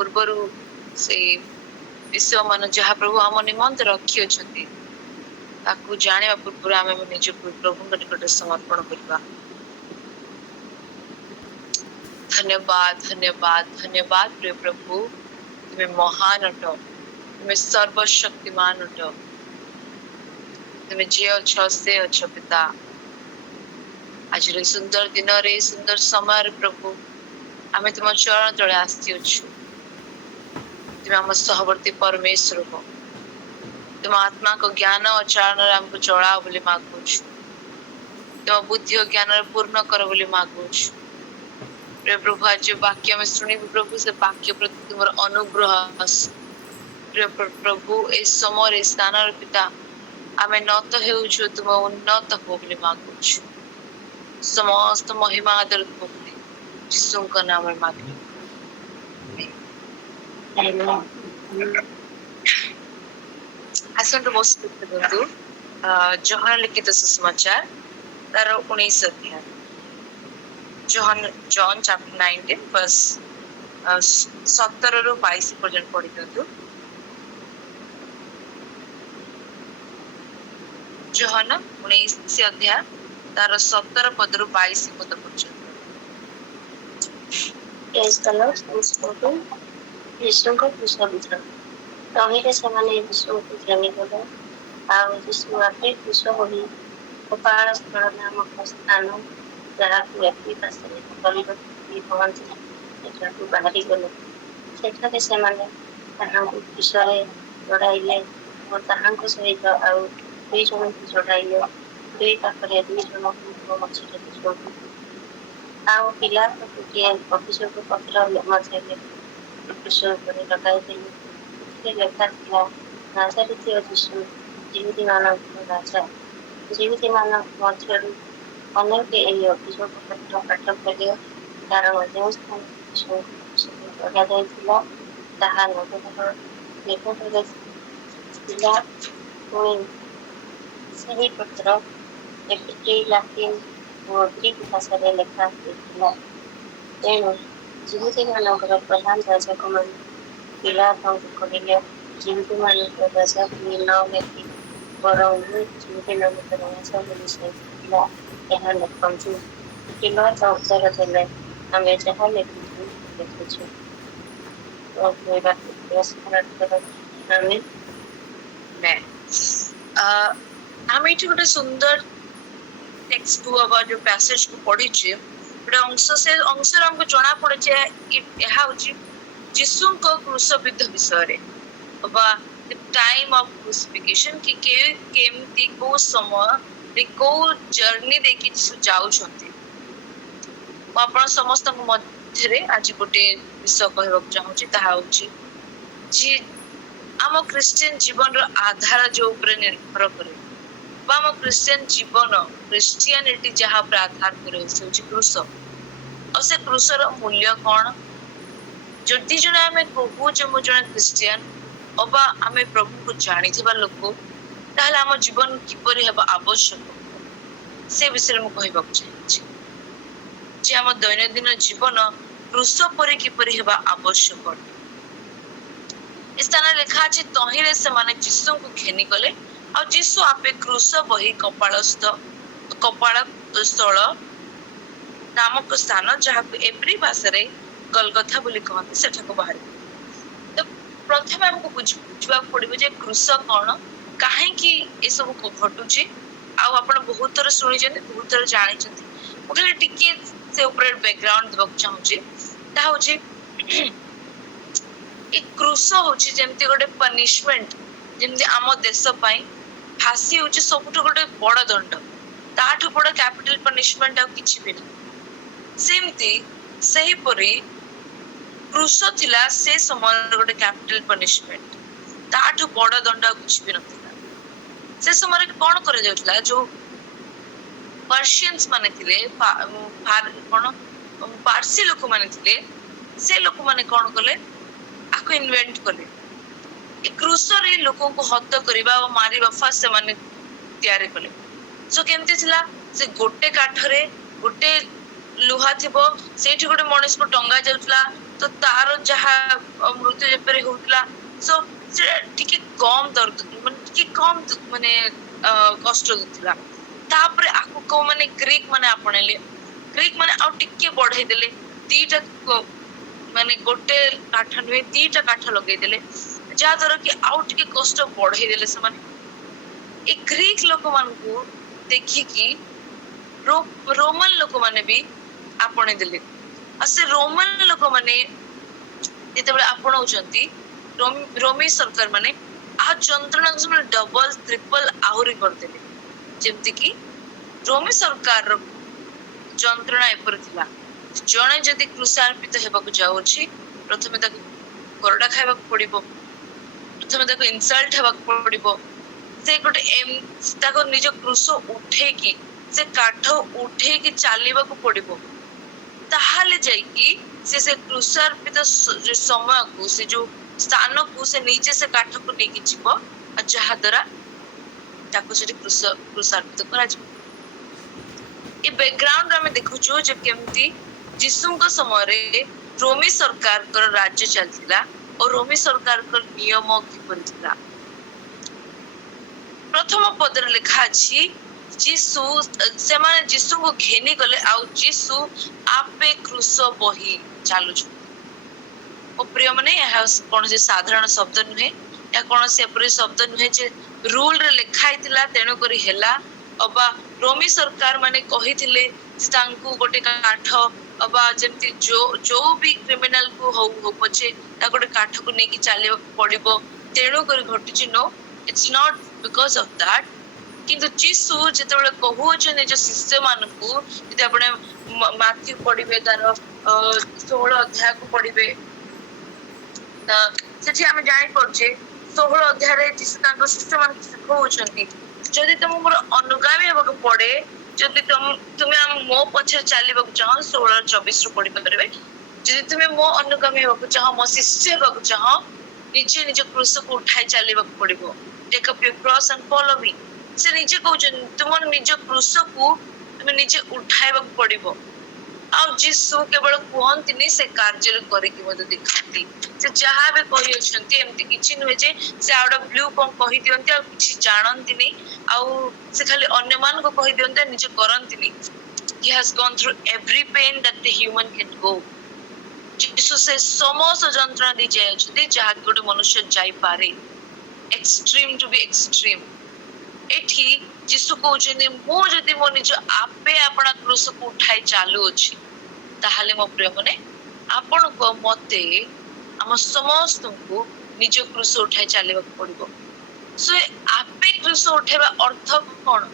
पूर्वर से विषय मान जहाँ प्रभु आम निमंत रखी अच्छे जाना पूर्व आम निज प्रभु निकट समर्पण करवा। धन्यवाद धन्यवाद धन्यवाद प्रिय प्रभु, तुम्हें महान अट, तुम्हें सर्वशक्तिमान अट, तुम्हें जे अच्छ से अच्छ पिता। आज सुंदर दिन रे सुंदर समय प्रभु आम तुम चरण तले आसछु। तुम आम सहवर्ती परमेश्वर हो, तुम आत्मा को ज्ञान और चारण आमको चलाओ बोली मागुछ, तुम बुद्धि और ज्ञान पूर्ण कर बोली मागुछ। प्रिय प्रभु आज वाक्य में शुणी प्रभु से वाक्य प्रति तुम अनुग्रह प्रिय प्रभु इस समय स्थान पिता आम নত हेउछु, तुम उन्नत हो बोली मागुछ। समस्त महिमा आदर तुमको यीशु का नाम में मांगते आसन बस बंधु। जोहन लिखित सुसमाचार तार 19 अध्याय, जॉन चैप्टर 19 वर्स 17 ରୁ 22 पर्यंत पढ़ी दिंतु। जोहन 19 अध्याय तार 17 पद ରୁ 22 पद पर्यंत। यीशुଙ୍କ क्रूଶ तहिरे ସେମାନେ ଯୀଶୁଙ୍କୁ ଘେନିଗଲେ। ଆଉ ଯୀଶୁ ଆପେ କ୍ରୁଶ ହୋଇ ଗୋପାଳ ସ୍ଥଳ ନାମକ ସ୍ଥାନ, ଯାହାକୁ ଏପ୍ରି ପାଶରେ କରିବାକୁ କହନ୍ତି, ସେଠାକୁ ବାହାରିଗଲେ। ସେଠାରେ ସେମାନେ ତାହାଙ୍କୁ କ୍ରୁଶରେ ଚଢ଼ାଇଲେ ଓ ତାହାଙ୍କ ସହିତ ଆଉ 2 ଜଣଙ୍କୁ ଚଢ଼ାଇଲେ, 2 ପାଖରେ 2 ଜଣ ପୁଅଙ୍କ ମଝିରେ ଯୀଶୁଙ୍କୁ। ଆଉ ପିଲାତ ଗୋଟିଏ ଅଭିଯୋଗ ପତ୍ର ମଧ୍ୟରେ କ୍ରୁଶ ଉପରେ ଲଗାଇଦେଲେ। ସେଥିରେ ଲେଖା ଥିଲା, ନାଜାରେଥୀୟ ଯୀଶୁ, ଯିହୁଦୀମାନଙ୍କର ରାଜା। ଯିହୁଦୀମାନଙ୍କ ମଧ୍ୟରୁ ଅନେକେ ଏହି ଅଭିଯୋଗ ପତ୍ର ପାଠ କଲେ, କାରଣ ଯେଉଁ ସ୍ଥାନରେ ଯୀଶୁଙ୍କୁ କ୍ରୁଶରେ ଚଢ଼ାଯାଇଥିଲା ତାହା ନଗରର ନିକଟରେ ଥିଲା। ପୁଣି ସେହି ପତ୍ର ଏପ୍ରି, ଲାଟିନ ଓ ଗ୍ରୀକ ଭାଷାରେ ଲେଖା ହୋଇଥିଲା। ତେଣୁ ଯିହୁଦୀମାନଙ୍କର ପ୍ରଧାନ ଯାଜକମାନେ ପିଲାତଙ୍କୁ କହିଲେ, ଯିହୁଦୀମାନଙ୍କର ରାଜା ବୋଲି ନ ଲେଖି ବରଂ ମୁଁ ଯିହୁଦୀମାନଙ୍କର ରାଜା ବୋଲି ଥିଲା ଏହା ଲେଖନ୍ତୁ। ପିଲାତ ଉତ୍ତର ଦେଲେ, ଆମେ ଯାହା ଲେଖିଛୁ ଲେଖିଛୁ। हम ये गोटे सुंदर टेक्स्ट को जो पैसेज को पढ़ी गोटे अंश हमको जना पड़े यीशु को क्रूसबिद्ध विषय टाइम ऑफ क्रूसिफिकेशन कि केमती को समय को जर्नी देखि जाउछंती। आपण समस्त मध्य आज गोटे विषय कहबाक चाहूची, ताहा होची जे आम क्रिश्चियन जीवन रो आधार जो ऊपर निर्भर करे, आम क्रिश्चियन जीवन क्रिश्चियनिटी जहाँ पर आधार करे से होची क्रूस। और से क्रूस रो मूल्य कौन? जदि जने आमे कहू जे मु जने क्रिश्चियन अबा आमे प्रभु को जानी थिबा लोक, ताहले आम जीवन किपरि हेबा आवश्यक से विषय मु कहबाक चाहूची जे आम दैनंदिन जीवन क्रूस परि किपरि हेबा आवश्यक। स्थान लिखा अछि, तहिरे ସେମାନେ ଯୀଶୁଙ୍କୁ ଘେନି ଗଲେ ଆଉ ଯୀଶୁ ଆପେ କ୍ରୁଶ ବହି କପାଳ ସ୍ଥଳ ନାମକ ସ୍ଥାନ, ଯାହାକୁ ଏବ୍ରୀ ଭାଷାରେ ଗଲଗଥା ବୋଲି କହନ୍ତି, ସେଠାକୁ ବାହାରି। ତ ପ୍ରଥମେ ଆମକୁ ବୁଝିବାକୁ ପଡିବ ଯେ କ୍ରୁଶ କଣ, କାହିଁକି ଏସବୁ ଘଟୁଛି। ଆଉ ଆପଣ ବହୁତ ଥର ଶୁଣିଛନ୍ତି, ବହୁତ ଥର ଜାଣିଛନ୍ତି। ମୁଁ ଖାଲି ଟିକେ ସେ ଉପରେ ବ୍ୟାକଗ୍ରାଉଣ୍ଡ ଦେବାକୁ ଚାହୁଁଛି। ତାହା ହଉଛି ଏ କ୍ରୁଶ ହଉଛି ଯେମିତି ଗୋଟେ ପନିଶମେଣ୍ଟ, ଯେମିତି ଆମ ଦେଶ ପାଇଁ फांसी हूँ सब गोटे बड़ दंड, ताठू बड़ कैपिटल पनिशमेंट आ किछि भी नहीं। सेमती सही परी क्रूस थिला से समय गोटे कैपिटल पनिशमेंट, ताठू बड़ दंड आ किछि भी नथिला। से समय कौन करा जाउतला, जो पर्शियंस माने थिले, कोन पारसी लोक माने थिले, से लोक माने कौन कले, आको इन्वेंट कले। क्रूस रे लोकों को हत्या करिबा और मारिबा फास्ट से तैयारी कले। सो केमती थिला, से गोटे काठरे गोटे लुहा थिबो, सेठी गोटे मनुष्य को टंगा जाउतला, तो तार जहाँ मृत्यु जेपरि होउतला सो से टिके कम दर्द माने टिके कम माने कष्ट होउतला तापरे आकु को माने ग्रीक माने आपणले ग्रीक माने आ टिके बढ़ाई देले दीटा माने गोटे काठ नुहे दीटा काठ लगे देले जहा द्वारा कि आउ टिके कष्ट बढ़ाई देले से माने ए ग्रीक लोक मानकु देखि कि रोमन लोक माने भी आपणे देले आ से रोमन लोक माने जेतेबेले आपणाउचंती रोमी सरकार माने आ जंत्रणा को डबल ट्रिपल आहुरी कर देले जेमति कि रोमी सरकार जंत्रणा एपर थिला जणे जदि क्रूसार्पित हेबाकू जाउछि प्रथमे ताकू कोरडा खाइबाकू पड़िबो प्रथमे ताकू इनसल्ट हेबाकू पड़िबो से गोटे ताको निज क्रूस उठे की से काठ उठे की चालिबाकू पड़िबो ताहाले जाईकी से क्रूसार्पित जो समय को से जो स्थान को से नीचे से काठ को नेकी जीवो आ जहा द्वारा ताको से क्रूसार्पित करा जीवो ए बैकग्राउंड में देखुछु जे केमती जिसुंक समय रे रोमी सरकार कर राज्य चलतिला और रोमी सरकार कर नियम किपरि थिला प्रथम पदर लिखा अछि जिसु से माने जिसु को घेनी गले आउ जिसु आपे क्रूस बही चालु छ ओ प्रिय माने यह कोन जे साधारण शब्द नुहे या कोन से एपरि शब्द नुहे जे रूल रे लिखा हितला तेनो करी हेला अबा रोमी सरकार माने कहिथिले तांकू गोटे काठ अबा जेमति जो भी क्रिमिनल को हो पछे ता गोटे काठ को नेकी चाले पड़िबो तेनो करी घटिछि no it's not because of that किंतु जीसु जेतेबेले कहूछन जे शिष्य मानकू यदि आपने माथ्यू पढिबे तार 16 अध्याय को पढिबे त सेठी हम जानि पड़छे 16 अध्याय रे जीसु तांको शिष्य मान कहूछंती जदि तुम मोर अनुगामी हेबाक पड़े जदि तुम मो पछे चलीबाक चाह 16-24 रु पढ़ी पारे जदि तुम मो अनुगामी हेबाक चाह मो शिष्य हेबाक चाह निजे निज क्रूस को उठाई चलीबाक पड़िबो take up your cross and follow me से निजे कहउछन तुम निज क्रूस को तुम निजे उठाइबाक पड़िबो आ जीसु केवल कहंतिनी से कार्य करिकि मते दिखाती से जहा भी कहि अछंती एमति किछि नुहे जे से आउट ऑफ ब्लू कोन कहि दियंती आ किछि जानंतिनी आ से खाली अन्य मान को कहि दियंती निजे करंतिनी he has gone through every pain that the human can go जीसु से समस्त जंत्रणा दी जाय अछंती जहा गोटे मनुष्य जाई पारे एक्सट्रीम टू बी एक्सट्रीम एठी जीसु कहउछनी मो जदि मो निज आपे आपना क्रूस को उठाई चालू अछि ताहाले मो प्रिय मने आपण को मते हम समस्त को निज क्रूस उठाई चालेबा पड़िबो सो आपे क्रूस उठेबा अर्थ कोन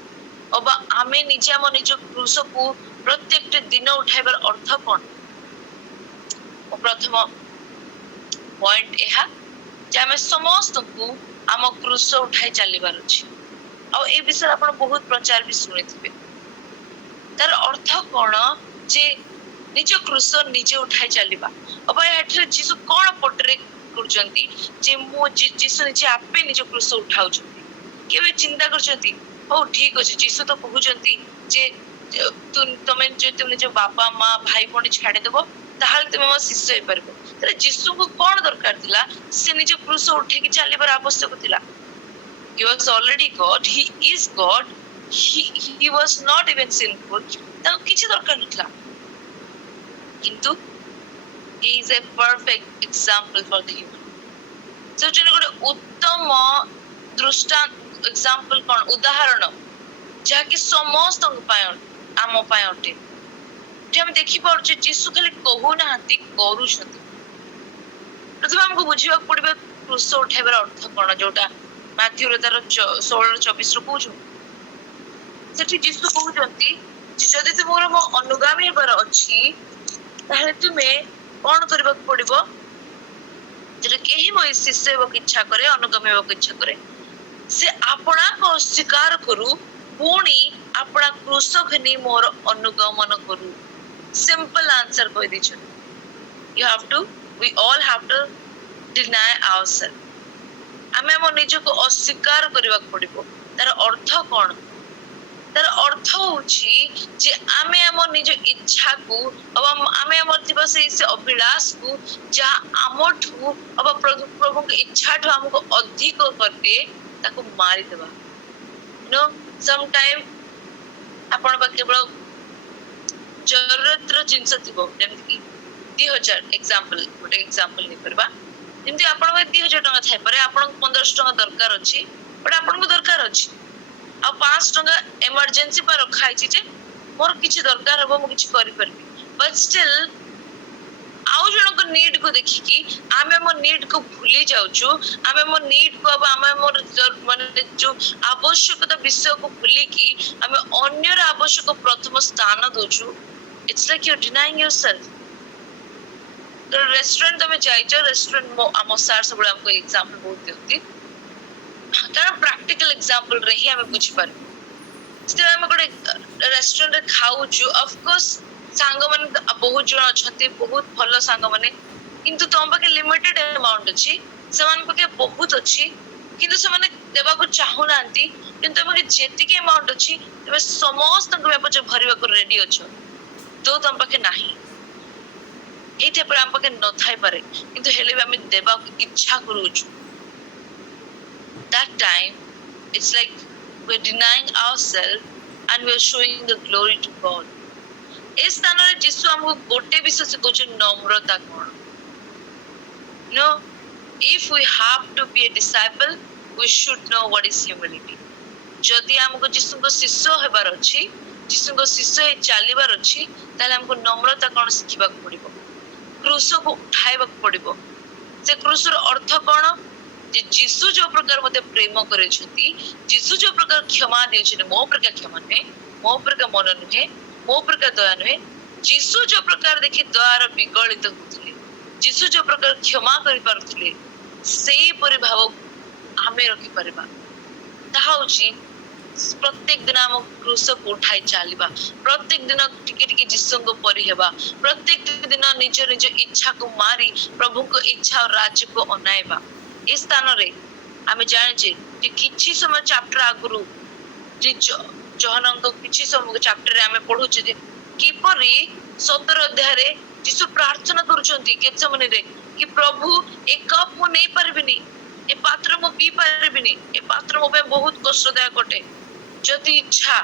अबा आमे निजे हम निज क्रूस को प्रत्येक दिन उठाइबार अर्थ कोन प्रथम पॉइंट एहा जे हम समस्त को हम क्रूस उठाई चालिबार अछि आ ए विषय आपण बहुत प्रचार भी सुनिथिबे तार अर्थ कोन जे निज क्रूस निजे उठाई चलिबा अब एठरे जीसु कोन पोटरे करचंती जे मो जीसु निजे आपे निज क्रूस उठाउचंती केबे चिंता करचंती हो ठीक अछि जीसु तो कहउचंती जे तुमे जो बापा माँ भाई बहन छाड़ी देबो ताहाले तुमे मो शिष्य होई परबो तरे जीसु को कोन दरकार थिला से निज क्रूस उठे कि चलिबार आवश्यक थिला he was already God he is God he was not even sinful ता किछि दरकार नथला किंतु he is a perfect example for the human so जने गोटे उत्तम दृष्टांत एग्जांपल कोन उदाहरण जा कि समस्त आम पाए अटे जे हम देखि पाउछे जीसु खाली कहू नाहंती करू छथि प्रथम हमको बुझिबा पड़िबा क्रूस उठाइबार अर्थ कोन जोटा माथ्यू रे तार 16-24 रु कहू सेठी जीसु कहउचंती जदि तुमर मो अनुगामी हेबार अछि ताहे तुमे कोन करबाक पड़िबो जे केही मो शिष्य हेबाक इच्छा करे अनुगामी हेबाक इच्छा करे से आपणा को स्वीकार करू पुणी आपणा क्रूस घनी मोर अनुगमन करू सिंपल आंसर कहि दी छ we all have to deny ourselves आमे हम निज को अस्वीकार करबाक पड़िबो तार अर्थ कोन तार अर्थ होची जे आमे हमर निज इच्छा को अब आमे हमर थिबा से अभिलाष को जा आमठू अब प्रभु के इच्छा ठू हमको अधिक करके ताको मारी देबा नो सम टाइम आपण बा केवल जरूरत रो जिंस थिबो जेमति कि 2000 एग्जांपल गोटे एग्जांपल नै करबा जेमति आपण बा 2000 टका थाय परे आपण 1500 टका दरकार अछि बट आपण को दरकार अछि आ 5 टका इमरजेंसी पर रखाई छी जे मोर किछि दरकार हबो मु किछि करि परबी बट स्टिल आउ जनक नीड को देखि कि आमे मो नीड को भूली जाउछु आमे मो नीड को अब आमे मोर माने जो आवश्यकता विषय को भूली कि आमे अन्यर आवश्यक प्रथम स्थान दोछु it's like you are denying yourself तो रेस्टोरेंट में जाइछो रेस्टोरेंट आम सार सब हमको एग्जांपल बहुत देती कारण प्रैक्टिकल एग्जांपल रे ही हमें बुझी पार स्टिल हम गोटे रेस्टोरेंट रे खाउछु ऑफ कोर्स सांग मन बहुत जण अछंती बहुत भलो सांग माने किंतु तम पाके लिमिटेड अमाउंट अछि समान पाके बहुत अछि किंतु समान देबा को चाहू नांती किंतु हमके जेति के अमाउंट अछि तबे समस्त के पे भरिबा को रेडी अछो तो तम पाके नाही एते पर हम पाके न थाई पारे किंतु हेले भी हम देबा को इच्छा करूछु that time it's like we're denying ourselves and we're showing the glory to God इस स्थान रे जिसु हमको गोटे विषय से कुछ नम्रता कोन no if we have to be a disciple we should know what is humility जदि हमको जिसु को शिष्य हेबार अछि जिसु को शिष्य चालीबार अछि ताले हमको नम्रता कोन सिखिबा पड़िबो क्रूस को उठाइबा पड़िबो से क्रूस रो अर्थ कोन जे जिसु जो प्रकार मते प्रेम करे छथि जिसु जो प्रकार क्षमा दिय छथि मो प्रकार क्षमा ने मो प्रकार मन नुहे मो प्रकार दया नुहे जिसु जो प्रकार देखि द्वार विगलित होतले जिसु जो प्रकार क्षमा करि पारथले सेही परि भाव हमें रखि परबा ताहा होची प्रत्येक दिन हम क्रूस को उठाई चलबा प्रत्येक दिन टिके टिके जिसु को परि हेबा प्रत्येक दिन निज निज इच्छा को मारी प्रभु को इच्छा और राज्य को अनाइबा इस स्थान रे आमे जाने जे किछि समय चैप्टर आगुरु जे जोहनन को किछि समय चैप्टर रे आमे पढु जे किपरि 17 अध्याय रे यीशु प्रार्थना करूछंती केते समय रे कि प्रभु एक कप मो नै परबिनी ए पात्र मो पी परबिनी ए पात्र मो पे बहुत कष्टदायक अटे जदि इच्छा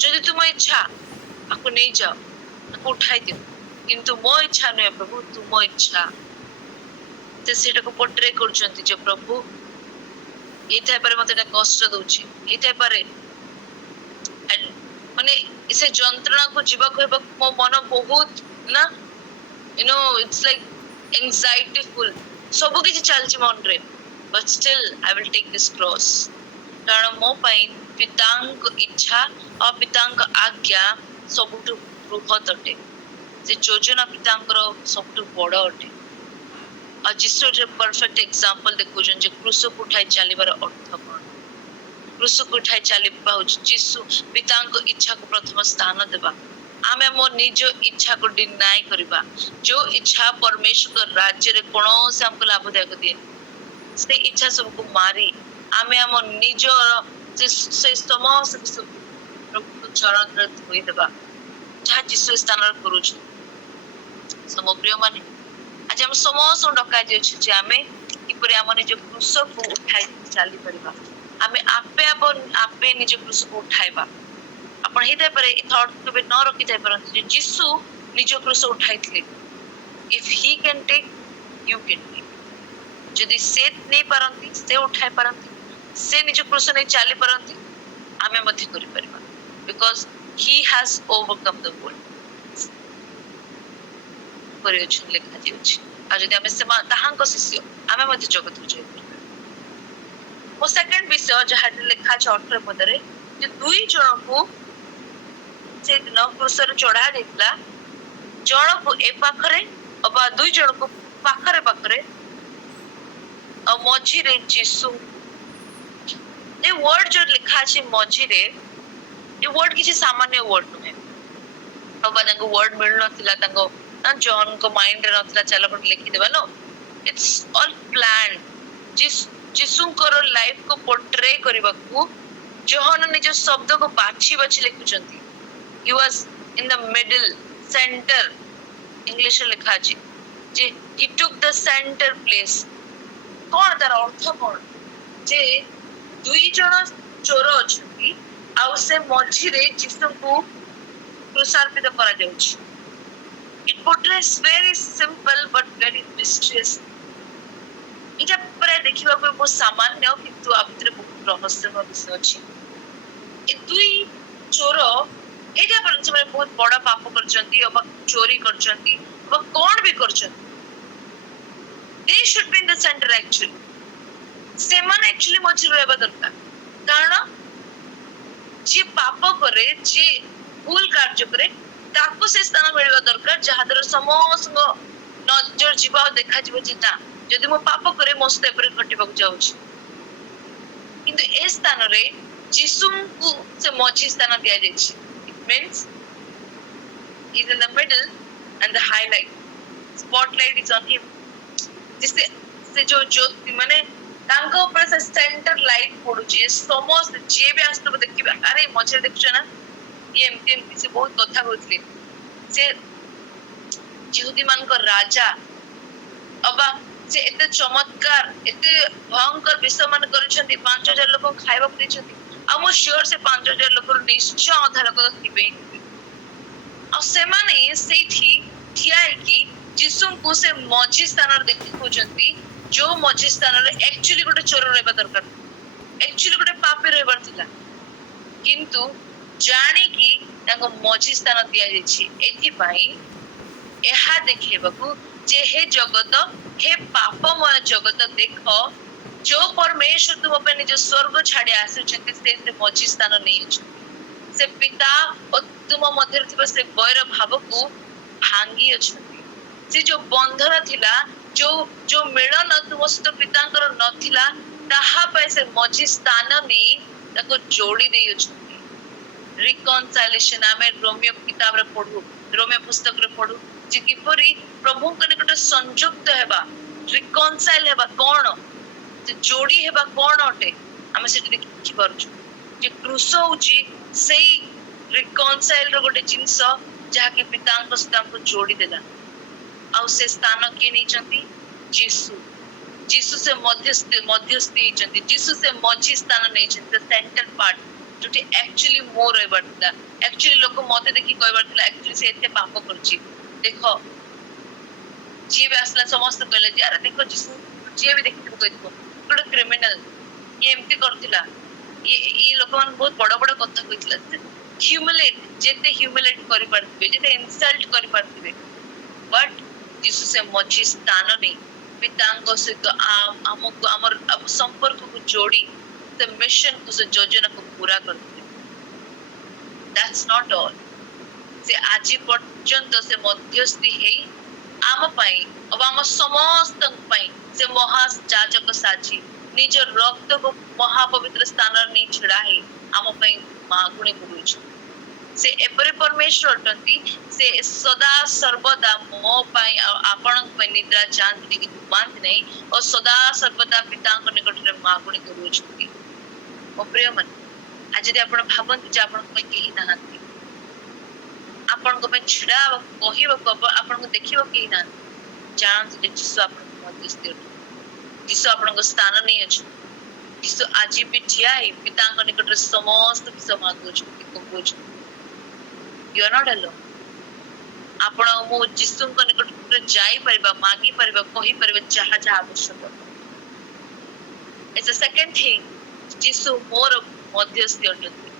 जदि तुम इच्छा आको नै जाओ आको उठाई दियो किंतु मो इच्छा नै प्रभु तुम इच्छा ते सेटा को पोर्ट्रे करछंती जे प्रभु एथाय पर मते कष्ट दोछि एथाय पर माने इसे जंत्रणा को जीवा को मो मन बहुत ना you know it's like anxiety full सब किछि चलछि मन रे but still I will take this cross कारण मो पई पितांक इच्छा और पितांक आज्ञा सबटु बृहत अटे जे योजना पितांकर सबटु बड़ अटे और जिसो जे परफेक्ट एग्जांपल देखो जे क्रूस को उठाई चलीबार अर्थ कोन क्रूस को उठाई चलीबा हो जिसु पितांक इच्छा को प्रथम स्थान देबा आमे मो निज इच्छा को डिनाय करबा जो इच्छा परमेश्वर के राज्य रे कोनो से हमको लाभदायक दिए से इच्छा सब को मारी आमे हम निज से समस्त प्रभु चरण रे धोई देबा जहाँ जिसु स्थान रे करूछ समप्रिय माने आज हम समस्त डका जे आमे किपरि हम निज क्रूस को उठाई चली परबा आमे आपे निज क्रूस को उठाइबा आपण हिते पर ए थॉट को बे न रखि जाय परंतु जे यीशु निज क्रूस उठाइतले if he can take you can take जदि से नै परंती से उठाई परंती से निज क्रूस नै चली परंती आमे मध्य करि परबा because he has overcome the world परियोजना लिखा दिउछि आ जदि हमें से ताहांको शिष्य हमें मध्य जगत हो जाय मो सेकंड विषय जहा लिखा छ 18 पद रे जे दुई जण को से दिन क्रूसर चढ़ा देला जण को ए पाखरे अबा दुई जण को पाखरे पाखरे अ मझी रे यीशु ए वर्ड जो लिखा छ मझी रे ये वर्ड किसी सामान्य वर्ड नुहे अबा तंको वर्ड मिल नथिला तंको जॉन को माइंड रे नथिला चलो पर लिखि देबा नो इट्स ऑल प्लान जिसु को लाइफ को पोर्ट्रे करबा को ଯୋହନ ନିଜ ଶବ୍ଦ को ବାଛି ବାଛି ଲେଖୁଛନ୍ତି। he was in the middle center english ରେ ଲେଖା ଅଛି ଯେ he took the center place। କଣ ତାର ଅର୍ଥ କଣ ଯେ ଦୁଇ ଜଣ ଚୋର ଅଛନ୍ତି ଆଉ ସେ ମଝିରେ ଯୀଶୁଙ୍କୁ କ୍ରୁଶାର୍ପିତ କରାଯାଉଛି। it portrays very simple but very mysterious। ଏଇଟା ପୁରା ଦେଖିବାକୁ ବହୁତ ସାମାନ୍ୟ କିନ୍ତୁ ଆ ଭିତରେ ବହୁତ ରହସ୍ୟମୟ ବିଷୟ ଅଛି। ଏ ଦୁଇ ଚୋର ଏଇଟା ପରେ ସେମାନେ ବହୁତ ବଡ ପାପ କରିଛନ୍ତି ଅବା ଚୋରି କରିଛନ୍ତି ଅବା କଣ ବି କରିଛନ୍ତି। they should be in the center actually। ସେମାନେ actually ମଝିରେ ରହିବା ଦରକାର କାରଣ ଯିଏ ପାପ କରେ ଯିଏ ଭୁଲ କାର୍ଯ୍ୟ କରେ ତାକୁ ସେ ସ୍ଥାନ ମିଳିବା ଦରକାର ଯାହାଦ୍ୱାରା ସମସ୍ତଙ୍କ ନଜର ଯିବ ଆଉ ଦେଖାଯିବ ଯେ ନା ଯଦି ମୁଁ ପାପ କରେ ମୋ ସହିତ ଏପରି ଘଟିବାକୁ ଯାଉଛି। କିନ୍ତୁ ଏ ସ୍ଥାନରେ ଯୀଶୁଙ୍କୁ ସେ ମଝି ସ୍ଥାନ ଦିଆଯାଇଛି। it means he is in the middle and the highlight spotlight is on him। ସେ ଯୋଉ ଜ୍ୟୋତି ମାନେ ତାଙ୍କ ଉପରେ ସେ ସେଣ୍ଟର ଲାଇଟ ପଡୁଛି ସମସ୍ତେ ଯିଏ ବି ଆସୁଥିବ ଦେଖିବେ ଆରେ ମଝିରେ ଦେଖୁଛ ନା ଇଏ ଏମିତି ଏମିତି ସେ ବହୁତ କଥା କହୁଥିଲେ ସେ ଯିହୁଦୀ ମାନଙ୍କ ରାଜା ଅବା ସେ ଏତେ ଚମତ୍କାର ଏତେ ଭୟଙ୍କର ବିଷୟ ମାନେ କରିଛନ୍ତି 5,000 ଲୋକ ଖାଇବାକୁ ଦେଇଛନ୍ତି ଆଉ ମୁଁ ସିଓର ସେ 5,000 ଲୋକରୁ ନିଶ୍ଚୟ ଅଧା ଲୋକ ଥିବେ ଆଉ ସେମାନେ ସେଇଠି ଠିଆ ହେଇକି ଯୀଶୁଙ୍କୁ ସେ ମଝି ସ୍ଥାନରେ ଦେଖାଉଛନ୍ତି ଯୋଉ ମଝି ସ୍ଥାନରେ ଆକ୍ଚୁଆଲି ଗୋଟେ ଚୋର ରହିବା ଦରକାର ଆକ୍ଚୁଆଲି ଗୋଟେ ପାପୀ ରହିବାର ଥିଲା କିନ୍ତୁ ଜାଣିକି ତାଙ୍କ ମଝି ସ୍ଥାନ ଦିଆଯାଇଛି ଏଥିପାଇଁ ଏହା ଦେଖେଇବାକୁ ଯେ ହେ ଜଗତ ହେ ପାପମୟ ଜଗତ ଦେଖ ଯୋଉ ପରମେଶ୍ୱର ତୁମ ପାଇଁ ନିଜ ସ୍ୱର୍ଗ ଛାଡି ଆସିଛନ୍ତି ସେ ମଝି ସ୍ଥାନ ନେଇଅଛନ୍ତି। ସେ ପିତା ଓ ତୁମ ମଧ୍ୟରେ ଥିବା ସେ ବୈର ଭାବକୁ ଭାଙ୍ଗି ଅଛନ୍ତି। ସେ ଯୋଉ ବନ୍ଧନ ଥିଲା ଯୋଉ ମିଳନ ତୁମ ସହିତ ପିତାଙ୍କର ନଥିଲା ତାହା ପାଇଁ ସେ ମଝି ସ୍ଥାନ ନେଇ ତାକୁ ଯୋଡି ଦେଇଅଛନ୍ତି। ରିକନସାଇଲେସନ ଆମେ ରୋମିଓ କିତାବରେ ପଢୁ ରୋମିଓ ପୁସ୍ତକରେ ପଢୁ ଯେ କିପରି ପ୍ରଭୁଙ୍କ ନିକଟରେ ସଂଯୁକ୍ତ ହେବା ରିକନସାଇଲ ହେବା କଣ ଯେ ଯୋଡି ହେବା କଣ ଅଟେ ଆମେ ସେଠି ଦେଖିପାରୁଛୁ ଯେ କ୍ରୁଶ ହଉଛି ସେଇ ରିକନସାଇଲ ର ଗୋଟେ ଜିନିଷ ଯାହାକି ପିତାଙ୍କ ସହିତ ଆମକୁ ଯୋଡି ଦେଲା ଆଉ ସେ ସ୍ଥାନ କିଏ ନେଇଛନ୍ତି ଯୀଶୁ। ଯୀଶୁ ସେ ମଧ୍ୟସ୍ଥି ହେଇଛନ୍ତି ଯୀଶୁ ସେ ମଝି ସ୍ଥାନ ନେଇଛନ୍ତି ସେଣ୍ଟର ପାର୍ଟ ଯୋଉଠି ଆକ୍ଚୁଆଲି ମୋ ରହିବାର ଥିଲା ଆକ୍ଚୁଆଲି ଲୋକ ମତେ ଦେଖି କହିବାର ଥିଲା ଆକ୍ଚୁଆଲି ସେ ଏତେ ପାପ କରୁଛି ଦେଖ ଯିଏ ବି ଆସିଲା ସମସ୍ତେ କହିଲେ ଯେ ଆରେ ଦେଖ ଯୀଶୁ ଯିଏ ବି ଦେଖିଥିବ କହିଥିବ ଗୋଟେ କ୍ରିମିନାଲ ଇଏ ଏମିତି କରୁଥିଲା ଇଏ ଲୋକମାନେ ବହୁତ ବଡ ବଡ କଥା କହିଥିଲା ହ୍ୟୁମିଲେଟ ଯେତେ ହ୍ୟୁମିଲେଟ କରିପାରୁଥିବେ ଯେତେ ଇନସଲ୍ଟ କରିପାରୁଥିବେ ବଟ୍ ଯୀଶୁ ସେ ମଝି ସ୍ଥାନ ନେଇ ପିତାଙ୍କ ସହିତ ଆମକୁ ଆମର ସମ୍ପର୍କକୁ ଯୋଡି ସେ ମିଶନ କୁ ସେ ଯୋଜନାକୁ ପୁରା କରିଥିଲେ। that's not all ସେ ଆଜି ପର୍ଯ୍ୟନ୍ତ ସେ ମଧ୍ୟସ୍ଥି ହେଇ ଆମ ପାଇଁ ଆମ ସମସ୍ତଙ୍କ ପାଇଁ ସେ ମହାଯାଜକ ସାଜି ନିଜ ରକ୍ତକୁ ମହାପବିତ୍ର ସ୍ଥାନରେ ନେଇ ଛିଡା ହେଇ ଆମ ପାଇଁ ମାଗୁଣି କରୁଛନ୍ତି। ସେ ଏପରି ପରମେଶ୍ୱର ଅଟନ୍ତି ସେ ସଦା ସର୍ବଦା ମୋ ପାଇଁ ଆଉ ଆପଣଙ୍କ ପାଇଁ ନିଦ୍ରା ଯାଆନ୍ତି କି ଘୁମାନ୍ତି ନାହିଁ ଓ ସଦା ସର୍ବଦା ପିତାଙ୍କ ନିକଟରେ ମାଗୁଣି କରୁଅଛନ୍ତି। ମୋ ପ୍ରିୟ ମାନେ ଆଜି ଯଦି ଆପଣ ଭାବନ୍ତି ଯେ ଆପଣଙ୍କ ପାଇଁ କେହି ନାହାନ୍ତି ଆପଣଙ୍କ ପାଇଁ ଛିଡା ହେବାକୁ କହିବାକୁ ଆପଣଙ୍କୁ ଦେଖିବାକୁ କେହି ନାହାନ୍ତି ଜାଣନ୍ତୁ ଯେ ଯୀଶୁ ଆପଣଙ୍କ ମଧ୍ୟସ୍ଥି ଅଟନ୍ତି ଯୀଶୁ ଆପଣଙ୍କ ସ୍ଥାନ ନେଇ ଅଛନ୍ତି ଯୀଶୁ ଆଜି ବି ଠିଆ ହେଇ ପିତାଙ୍କ ନିକଟରେ ସମସ୍ତ ବିଷୟ ମାଗୁଅଛନ୍ତି କହୁଅଛନ୍ତି you are not alone। ଆପଣ ମୁଁ ଯୀଶୁଙ୍କ ନିକଟରେ ଯାଇପାରିବା ମାଗିପାରିବା କହିପାରିବା ଯାହା ଯାହା ଆବଶ୍ୟକ। it's the second thing ଯୀଶୁ ମୋର ମଧ୍ୟସ୍ଥି ଅଟନ୍ତି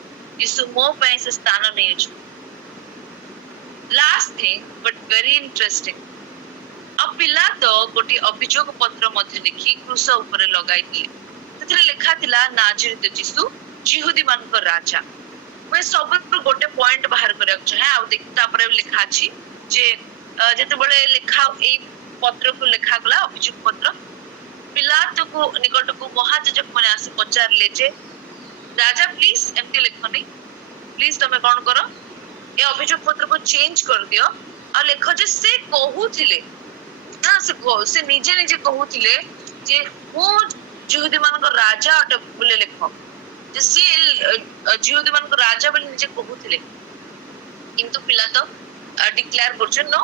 ଯୀଶୁ ମୋ ପାଇଁ ସେ ସ୍ଥାନ ନେଇଅଛନ୍ତି। last thing but very interesting ଆଉ ପିଲା ତ ଗୋଟିଏ ଅଭିଯୋଗ ପତ୍ର ମଧ୍ୟ ଲେଖି କ୍ରୁଶ ଉପରେ ଲଗାଇଥିଲେ ସେଥିରେ ଲେଖା ଥିଲା ନାଜରିତ ଯୀଶୁ ଯିହୁଦୀ ମାନଙ୍କ ରାଜା। ମୁଁ ସବୁଠୁ ଗୋଟେ ପଏଣ୍ଟ ବାହାର କରିବାକୁ ଚାହେଁ ଆଉ ତାପରେ ଲେଖା ଅଛି ଯେ ଯେତେବେଳେ ଲେଖା ଏଇ ପତ୍ରକୁ ଲେଖାଗଲା ଅଭିଯୋଗ ପତ୍ର ପିଲାତକୁ ନିକଟକୁ ମହାଯାଜକ ମାନେ ଆସି ପଚାରିଲେ ଯେ ରାଜା ପ୍ଲିଜ ଏମିତି ଲେଖନି ପ୍ଲିଜ ତମେ କଣ କର ଏ ଅଭିଯୋଗ ପତ୍ରକୁ ଚେଞ୍ଜ କରିଦିଅ ଆଉ ଲେଖ ଯେ ସେ କହୁଥିଲେ ନା ସେ ନିଜେ କହୁଥିଲେ ଯେ ମୁଁ ଯିହୁଦୀ ମାନଙ୍କ ରାଜା ଅଟେ ବୋଲି ଲେଖ ଯେ ସିଏ ଜିହୁଦୀ ମାନଙ୍କ ରାଜା ବୋଲି ନିଜେ କହୁଥିଲେ, କିନ୍ତୁ ପିଲା ତ ଡିକ୍ଲେୟାର କରୁଛନ୍ତି नो,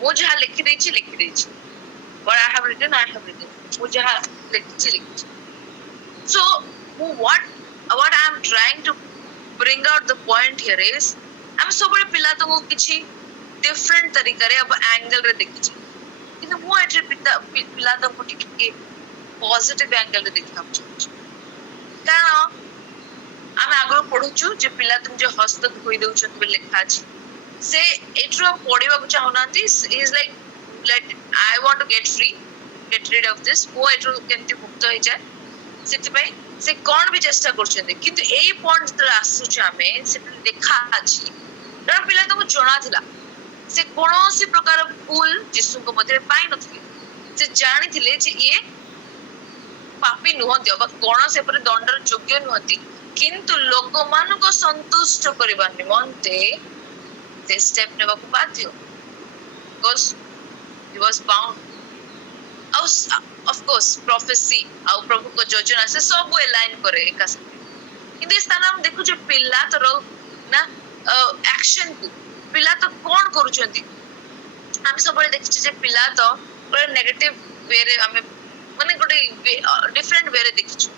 ମୁଁ ଯାହା ଲେଖିଦେଇଛି what I have written ମୁଁ ଯାହା ଲେଖିଛି। So what I am trying to bring out the point here is ଆମେ ସବୁବେଳେ ପିଲା ତ କିଛି different ତରିକାରେ अब angle ରେ ଦେଖିଛି, କିନ୍ତୁ ମୁଁ ଏଠି ପିଲା ତ ଟିକେ ପଜିଟିଭ angle ରେ ଦେଖିବାକୁ ଚାହୁଁଛି। କାରଣ ଆମେ ଆଗରୁ ପଢୁଛୁ ଯେ ପିଲା ତ ନିଜ ହସ୍ତ ଧୋଇ ଦଉଛନ୍ତି ବୋଲି ଲେଖା ଅଛି, ସେ ଏଠୁ ପଢିବାକୁ ଚାହୁଁନାହାନ୍ତି। Is like I want to get rid of this, ମୁଁ ଏଠୁ କେମିତି ମୁକ୍ତ ହେଇଯାଏ, ସେଥିପାଇଁ ସେ କଣ ବି ଚେଷ୍ଟା କରୁଛନ୍ତି। କିନ୍ତୁ ଏଇ ପଏଣ୍ଟ ଯେତେବେଳେ ଆସୁଛୁ ଆମେ ସେଟା ଦେଖା ଅଛି, କାରଣ ପିଲା ତମକୁ ଜଣା ଥିଲା ସେ କୌଣସି ପ୍ରକାର ଭୁଲ ଯୀଶୁଙ୍କ ମଧ୍ୟରେ ପାଇନଥିଲେ। ସେ ଜାଣିଥିଲେ ଯେ ଇଏ ପାପୀ ନୁହନ୍ତି ଅବା କୌଣସି ଏପରି ଦଣ୍ଡର ଯୋଗ୍ୟ ନୁହନ୍ତି, କିନ୍ତୁ ଲୋକମାନଙ୍କୁ ସନ୍ତୁଷ୍ଟ କରିବା ନିମନ୍ତେ ସେ ଷ୍ଟେପ ନେବାକୁ ବାଧ୍ୟ। Because he was bound. ଆଉ of course prophecy ଆଉ ପ୍ରଭୁଙ୍କ ଯୋଜନା ସେ ସବୁ align କରେ ଏକା ସାଙ୍ଗେ। କିନ୍ତୁ ଏ ସ୍ଥାନ ଆମେ ଦେଖୁଛୁ ପିଲାତର ନା action କୁ, ପିଲା ତ କଣ କରୁଛନ୍ତି, ଆମେ ସବୁବେଳେ ଦେଖିଛୁ ଯେ ପିଲା ତ ଗୋଟେ ନେଗେଟିଭ ୱେରେ ଆମେ ମାନେ ଗୋଟେ ଡିଫରେଣ୍ଟ ୱେରେ ଦେଖିଛୁ।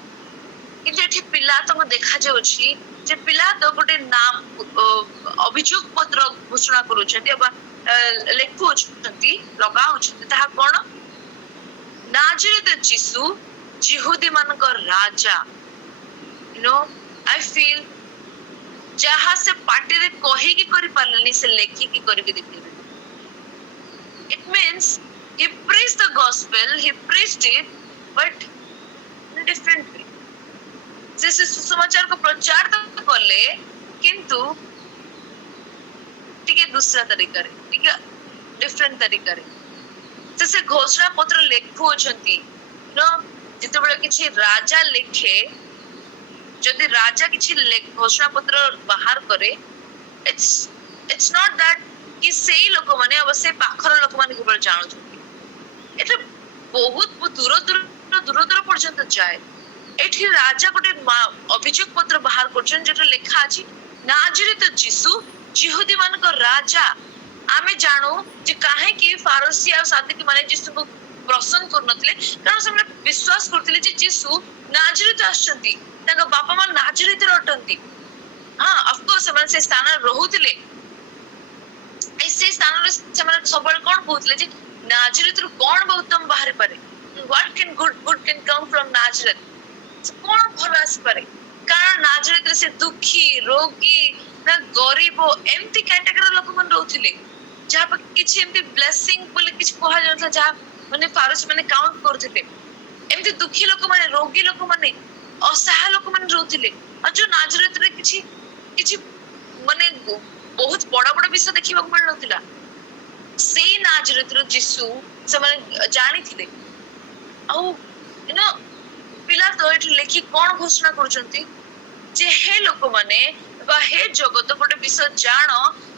କିନ୍ତୁ ଏଠି ପିଲା ତମ ଦେଖାଯାଉଛି ଯେ ପିଲା ତ ଗୋଟେ ନାମ ଅଭିଯୋଗ ପତ୍ର ଘୋଷଣା କରୁଛନ୍ତି ବା ଲେଖୁଛନ୍ତି ଲଗାଉଛନ୍ତି। ତାହା କଣ? ନାଜରେଥ ଯୀଶୁ ଜିହୁଦୀ ମାନଙ୍କ ରାଜା। I feel ଯାହା ସେ ପାଟିରେ କହିକି କରିପାରିଲେନି ସେ ଲେଖିକି କରିକି ଦେଖେଇବେ। It means he preached the gospel, he preached it, but in a different way. ସେ ସୁସମାଚାର को प्रचार तो कले, किंतु ଟିକେ दूसरा तरीकारे, ଟିକେ डिफरेंट तरीकारे से घोषणा पत्र लेखुଛନ୍ତି। ଯେତେବେଳେ କିଛି ରାଜା ଲେଖେ, ଯଦି ରାଜା କିଛି ଘୋଷଣା ପତ୍ର ବାହାର କରେ, it's not that କି ସେଇ ଲୋକମାନେ ଅବଶ୍ୟ ପାଖର ଲୋକମାନେ କେବଳ ଜାଣୁଛନ୍ତି, ଏଟା ବହୁତ ଦୂର ପର୍ଯ୍ୟନ୍ତ ଯାଏ। ଏଠି ରାଜା ଗୋଟେ ଅଭିଯୋଗ ପତ୍ର ବାହାର କରୁଛନ୍ତି ଯେଟା ଲେଖା ଅଛି ନାଜରେଥ ଯୀଶୁ ଜିହୁଦୀ ମାନଙ୍କ ରାଜା। ଆମେ ଜାଣୁ ଯେ କାହିଁକି ଫାରସୀ ଆଉ ସାଦୁକୀ ମାନେ ଯୀଶୁଙ୍କୁ ପସନ୍ଦ କରୁନଥିଲେ, କାରଣ ସେମାନେ ବିଶ୍ୱାସ କରୁଥିଲେ ଯେ ଯୀଶୁ ନାଜରେଥ ଆସିଛନ୍ତି, ତାଙ୍କ ବାପା ମା ନାଜରେଥରେ ଅଟନ୍ତି। ହଁ ଅଫକୋର୍ସ ସେମାନେ ସେ ସ୍ଥାନରେ ରହୁଥିଲେ, ସେ ସ୍ଥାନରେ ସେମାନେ ସବୁବେଳେ କଣ କହୁଥିଲେ ଯେ ନାଜରେଥରୁ କଣ ବା ଉତ୍ତମ ବାହାରି ପାରେ, what can good can come from Nazareth, କଣ ଭଲ ଆସିପାରେ। କାରଣ ନାଜରେଥରେ ସେ ଦୁଃଖୀ, ରୋଗୀ ନା ଗରିବ ଏମିତି କ୍ୟାଟେଗୋରୀ ଲୋକମାନେ ରହୁଥିଲେ, ଯାହା ପାଖେ କିଛି ଏମିତି ବ୍ଲେସିଂ ବୋଲି କିଛି କୁହାଯାଉଥିଲା, ଯାହା ମାନେ ଫାରସୀ ମାନେ କାଉଣ୍ଟ କରୁଥିଲେ। ଏମିତି ଦୁଃଖୀ ଲୋକମାନେ, ରୋଗୀ ଲୋକମାନେ, ଅସହାୟ ଲୋକମାନେ ରହୁଥିଲେ। ଆଉ ଯୋଉ ନାଜରେଥରେ କିଛି ମାନେ ବହୁତ ବଡ ବଡ ବିଷୟ ଦେଖିବାକୁ ମିଳୁନଥିଲା, ସେଇ ନାଜରେଥର ଯୀଶୁ ସେମାନେ ଜାଣିଥିଲେ। ଆଉ ପିଲା ତ ଏଠି ଲେଖି କଣ ଘୋଷଣା କରୁଛନ୍ତି ଯେ ହେ ଲୋକମାନେ ବା ହେ ଜଗତ ଗୋଟେ ବିଷୟ ଜାଣ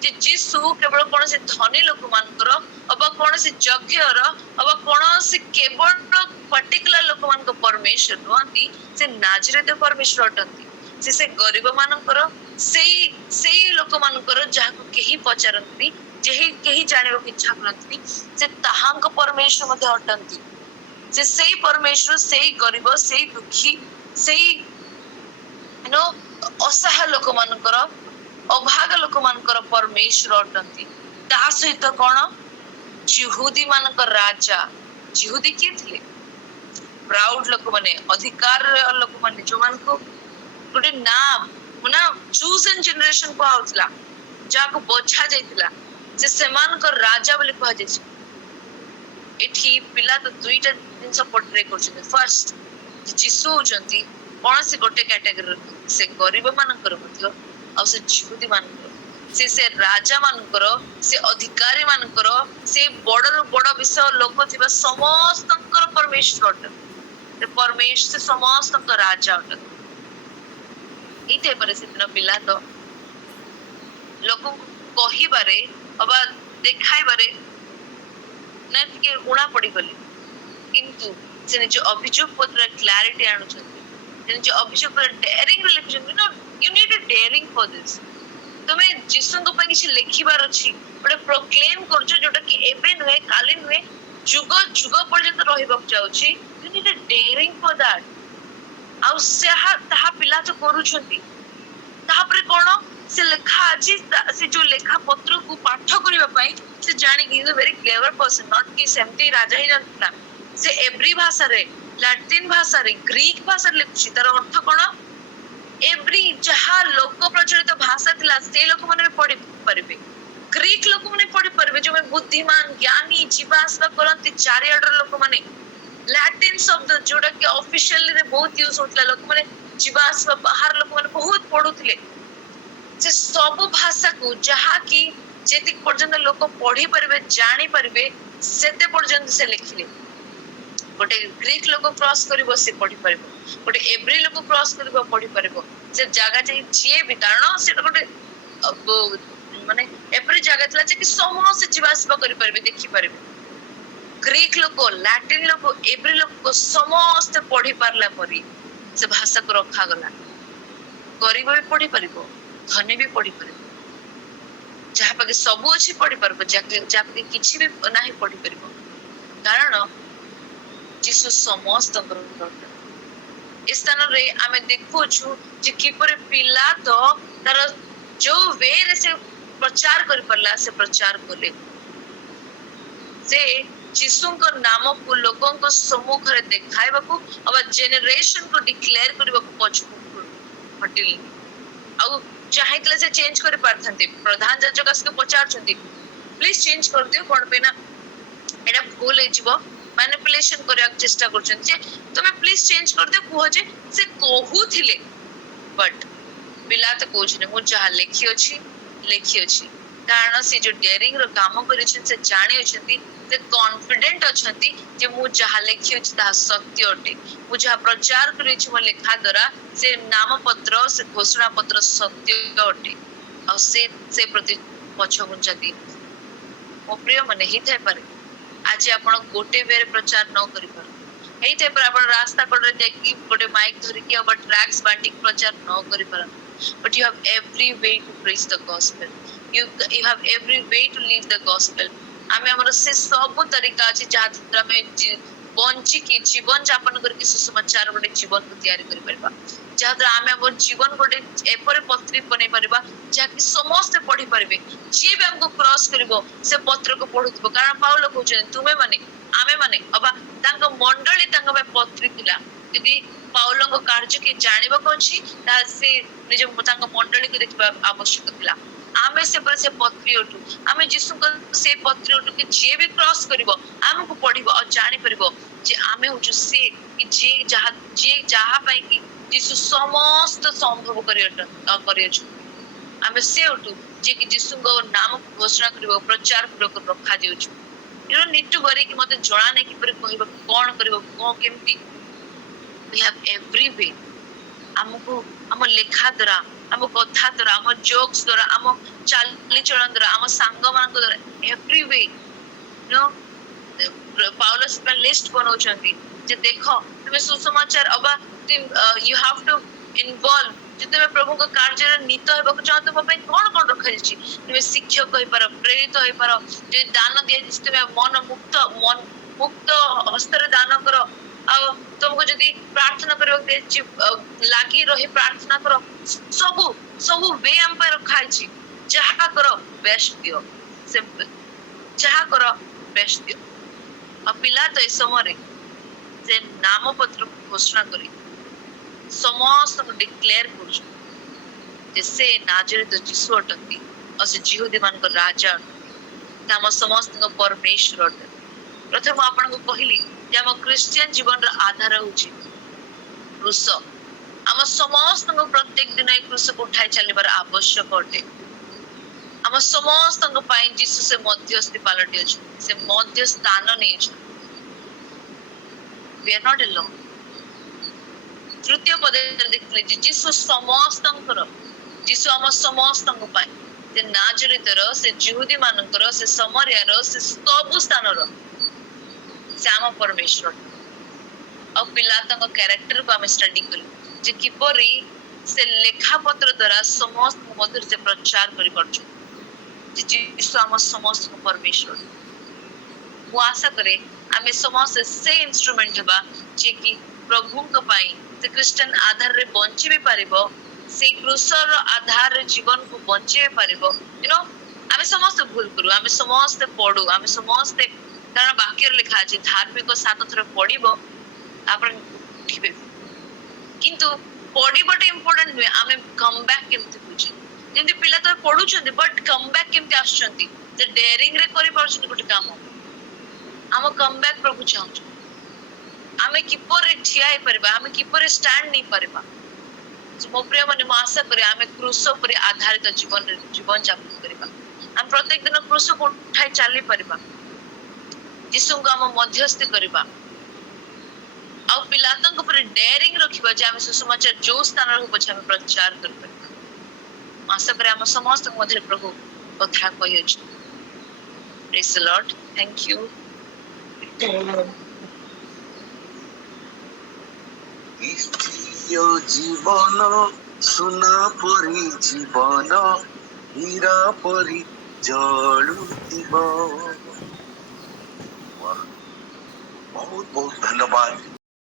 ଯେ ଯୀଶୁ କେବଳ କୌଣସି ଧନୀ ଲୋକମାନଙ୍କର ଅବା କୌଣସି ଯଜ୍ଞର ଅବା କୌଣସି କେବଳ ପର୍ଟିକୁଲାର ଲୋକମାନଙ୍କ ପରମେଶ୍ୱର ନୁହନ୍ତି, ସେ ନାଜରେଥ ପରମେଶ୍ୱର ଅଟନ୍ତି। ସେ ଗରିବ ମାନଙ୍କର, ସେଇ ଲୋକମାନଙ୍କର ଯାହାକୁ କେହି ପଚାରନ୍ତି, କେହି ଜାଣିବାକୁ ଇଚ୍ଛା କରନ୍ତିନି, ସେ ତାହାଙ୍କ ପରମେଶ୍ୱର ମଧ୍ୟ ଅଟନ୍ତି। ସେଇ ପରମେଶ୍ୱର ସେଇ ଗରିବ, ସେଇ ଦୁଃଖୀ, ସେଇ ଅସହାୟ ଲୋକମାନଙ୍କର, ଅଭାଗା ଲୋକମାନଙ୍କର ପରମେଶ୍ୱର ଅଟନ୍ତି। ତା ସହିତ କଣ? ଜିହୁଦୀ ମାନଙ୍କ ରାଜା। ଜିହୁଦୀ କିଏ ଥିଲେ? ପ୍ରାଉଡ ଲୋକମାନେ, ଅଧିକାର ଲୋକମାନେ, ଯୋଉମାନଙ୍କୁ ଗୋଟେ ନା ଚୁଜନ୍ ଜେନେରେସନ କୁହାଯାଉଥିଲା, ଯାହାକୁ ବଛା ଯାଇଥିଲା, ସେମାନଙ୍କ ରାଜା ବୋଲି କୁହାଯାଇଛି। ଏଠି ପିଲା ତ ଦୁଇଟା ଜିନିଷ ପୋର୍ଟ୍ରେ କରୁଛନ୍ତି। ଫାର୍ଷ୍ଟ, ଯୀଶୁ ହଉଛନ୍ତି କୌଣସି ଗୋଟେ କ୍ୟାଟେଗୋରୀର, ସେ ଗରିବ ମାନଙ୍କର ମଧ୍ୟ, ଆଉ ସେ ଜିହୁଦୀ ମାନଙ୍କର, ସେ ରାଜା ମାନଙ୍କର, ସେ ଅଧିକାରୀ ମାନଙ୍କର, ସେ ବଡରୁ ବଡ ବିଷୟ ଲୋକ ଥିବା ସମସ୍ତଙ୍କର ପରମେଶ୍ୱର ଅଟନ୍ତି। ସେ ପରମେଶ୍ୱର ସମସ୍ତଙ୍କ ରାଜା ଅଟନ୍ତି। ଏଇଥିପରେ ସେଦିନ ପିଲା ତ ଲୋକଙ୍କୁ କହିବାରେ ଅବା ଦେଖାଇବାରେ ନା ଟିକେ ଉଣା ପଡିଗଲେ, କିନ୍ତୁ ସେ ନିଜ ଅଭିଯୋଗ ପତ୍ରରେ କ୍ଲାରିଟି ଆଣୁଛନ୍ତି जो अभिषेक पूरा डेयरिंग रे लिखुछन no you need a daring for this तमे जिसु को ପାଇଁ କିଛି ଲେଖିବାର ଅଛି ଗୋଟେ ପ୍ରୋକ୍ଲେମ କରୁଛ ଯୋଉଟା କି ଏବେ ନୁହେଁ କାଲି ନୁହେଁ ଯୁଗ ଯୁଗ ପର୍ଯ୍ୟନ୍ତ ରହିବାକୁ ଯାଉଛି you need a daring for that ଆଉ ତାହା ପିଲା ତ କରୁଛନ୍ତି ତାପରେ କଣ ସେ ଲେଖା ଅଛି ସେ ଯୋଉ ଲେଖା ପତ୍ରକୁ ପାଠ କରିବା ପାଇଁ ସେ ଜାଣିକି ଭେରି କ୍ଲେଭର पर्सन नॉट କି ସେମିତି ରାଜା ହିଁ ଜାଣିଥିଲା ସେ ଏବ୍ରି ଭାଷାରେ ଲାଟିନ ଭାଷାରେ ଗ୍ରୀକ ଭାଷାରେ ଲେଖୁଛି ତାର ଅର୍ଥ କଣ एवरी जहा लोक प्रचलित भाषा थिला से लोक माने पढि परिबे ग्रीक लोक माने पढि परिबे जो बुद्धिमान ज्ञानी जीवा आसवा करंती चारि आडर लोक माने लैटिन शब्द जोडा के ऑफिशियली रे बहुत यूज होतला लोक माने जीवा आसवा बाहर लोक माने बहुत पढुथिले से सब भाषा को जहा की जेति पर्यंत लोक पढि परिबे जानि परिबे सेते पर्यंत से लिखिले गोटे ग्रीक लोक क्रॉस करिवो से पढि परिबो गोटे एब्री लोक क्रॉस करिवो पढि परिबो से जागा जे जे भी कारण से गोटे माने एब्री जागा थला जे कि समस्त जीवास्व करि परिबे देखि परिबे ग्रीक लोक लैटिन लोक एब्री लोक को समस्त पढि पारला परी से भाषा को रखा गला गरीब भी पढि परिबो धनी भी पढि परिबो जहा पाके सब अछि पढि परबो जाके किछि भी नाही पढि परिबो कारण जीसु समस्त इस स्थान रे आमे देखुछु जे किपर पिला तो तार जो वे रे से प्रचार करि परला से प्रचार करले से जीसु को नाम को लोगों को सम्मुख रे देखाइबा को अब जनरेशन को डिक्लेयर करबा को पछकु हटिल आ चाहितले से चेंज करि पारथंती प्रधान याजक के पचार छथि प्लीज चेंज कर दियो कोन पे ना एटा भूल हे जिवो मैनिपुलेशन करया चेष्टा करछन जे तमे प्लीज चेंज कर दे कुहो जे से कहूथिले बट पिला तो कहछन मु जहा लिखि अछि कारण से जो डेयरिंग रो काम करिछन से जानि अछंती से कॉन्फिडेंट अछंती जे मु जहा लिखि अछि ता सत्य अटे मु जहा प्रचार करि छि मो लेखा द्वारा से नाम पत्र से घोषणा पत्र सत्य अटे और से प्रति पछ गुंजाती मो प्रिय मन ही थाय पारे आज आपण गोटे बेर प्रचार न करि पर एई थे पर आपण रास्ता पर जाकी गोटे माइक धरि के अब ट्रैक्स बांटी प्रचार न करि पर but you have every way to preach the gospel you have every way to leave the gospel आमे हमर से सब तरीका अछि जहा द्वारा में बंची की जीवन यापन करके सुसमाचार गोटे जीवन को तैयारी करि परबा जहा द्वारा आमे हमर जीवन गोटे एपर पत्री बनै परबा जाकी समस्त पढि परबे जे भी हमको क्रॉस करबो से पत्र को पढुथबो कारण पाउल कहउछन तुमे माने आमे माने अबा तांको मंडली तांको में पत्री थिला यदि पाउलंको कार्य के जानिबा को अछि ता से निज तांको मंडली को देखबा आवश्यक थिला आमे से पर से पत्री उठू आमे जिसु को से पत्री उठू के जे भी क्रॉस करबो हमको पढिबो और जानि परबो जे आमे होछु से कि जे जहा पाई कि जिसु समस्त संभव करियछ आमे से उठू जे कि जिसु को नाम घोषणा करबो प्रचार करबो रखा दिउछु यू नीड टू वरी कि मते जणा नै कि पर कहबो कोन करबो को केमती वी हैव एवरी वे हमको हम लेखा द्वारा हम कथा द्वारा हम जोक्स द्वारा हम चाली चलन द्वारा हम सांग मान द्वारा एवरी वे नो पाउलस पर लिस्ट बनाउछंती जे देखो तुमे सुसमाचार अबा यू हैव टू इन्वॉल्व जते में प्रभु को कार्य रे नीत हेबो चाह तुम पे कोन कोन रखल छी तुमे शिक्षक होई पारो प्रेरित होई पारो जे दान दिया जिते में मन मुक्त हस्त रे दान करो आ तुमको जदी प्रार्थना करियो दे लागी रही प्रार्थना करो सब वे हम पे रखाई छी जहा करो बेस्ट दियो सिंपल जहा करो बेस्ट दियो आ पिला तो इस समय जे नाम पत्र घोषणा करी समस्त को डिक्लेयर कर से नाजरेत यीशु अटंती और से यहूदी मान को राजा हम समस्त को परमेश्वर अटंती प्रथम आपन को कहली जे हम क्रिश्चियन जीवन रा आधार होची क्रूस हम समस्त को प्रत्येक दिन एक क्रूस को उठाई चलबार आवश्यक अटे हम समस्त को पाई यीशु से मध्यस्थी पालटी अछि से मध्य स्थान नै अछि वी आर नॉट अलोन तृतीय पद देखले यीशु समस्त यीशु हम समस्त को पाई से नाजरेत रो से यहूदी मानकर से समरिया रो से सब स्थान रो श्याम परमेश्वर और पिलाता का कैरेक्टर को हमें स्टडी करी जे किपरि से लेखा पत्र द्वारा समस्त मध्य से प्रचार करि पारछु जे यीशु हम समस्त परमेश्वर मु आशा करे आमे समस्त से इंस्ट्रूमेंट हबा जे कि प्रभु को पाई से क्रिश्चियन आधार रे बंची भी पारिबो से क्रूसर आधार रे जीवन को बंची भी पारिबो यू नो आमे समस्त भूल करू आमे समस्त पढू आमे समस्त कारण वाक्य लिखा अछि धार्मिक सात थर पढिबो आपण उठिबे किंतु पढिबोटे इंपोर्टेंट नुहे आमे कम बैक केमति बुझे जेंति पिला तो पढुछन्ति बट कम बैक केमति आछन्ति जे डेयरिंग रे करि परछन्ति गोटे काम आम कम बैक प्रभु चाहूँ आमे किपर ठिया हे परबा आमे किपर स्टैंड नहीं परबा मो प्रिय माने मो आशा करे आमे क्रूस पर आधारित जीवन जापन करबा हम प्रत्येक दिन क्रूस को उठाई चली परबा यीशु को हम मध्यस्थी करबा आ पिलातन पर डेयरिंग रखिबा जे आमे सुसमाचार जो स्थान रे पछ हम प्रचार करबा आशा करे हम समस्त मध्य प्रभु कथा कहि अछि praise the Lord thank you जीवन सुना परी जीवन हीरा परी जलुथिब बहुत बहुत धन्यवाद।